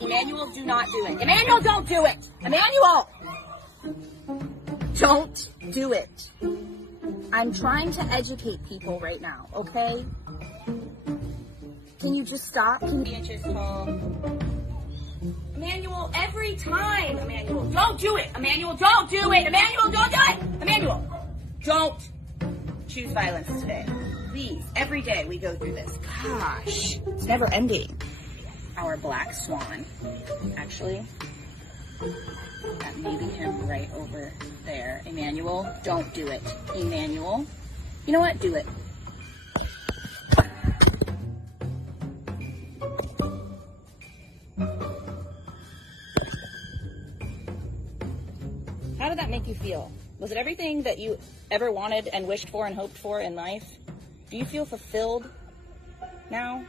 Emmanuel, do not do it. Emmanuel, don't do it. Emmanuel, don't do it. I'm trying to educate people right now, okay? Can you just stop? Can you inches tall? Emmanuel, every time. Emmanuel, don't do it. Emmanuel, don't do it. Emmanuel, don't do it. Emmanuel, don't choose violence today. Please, every day we go through this. Gosh, it's never ending. Our black swan, actually, that may be him right over there. Emmanuel, don't do it. Emmanuel, you know what? Do it. How did that make you feel? Was it everything that you ever wanted and wished for and hoped for in life? Do you feel fulfilled now?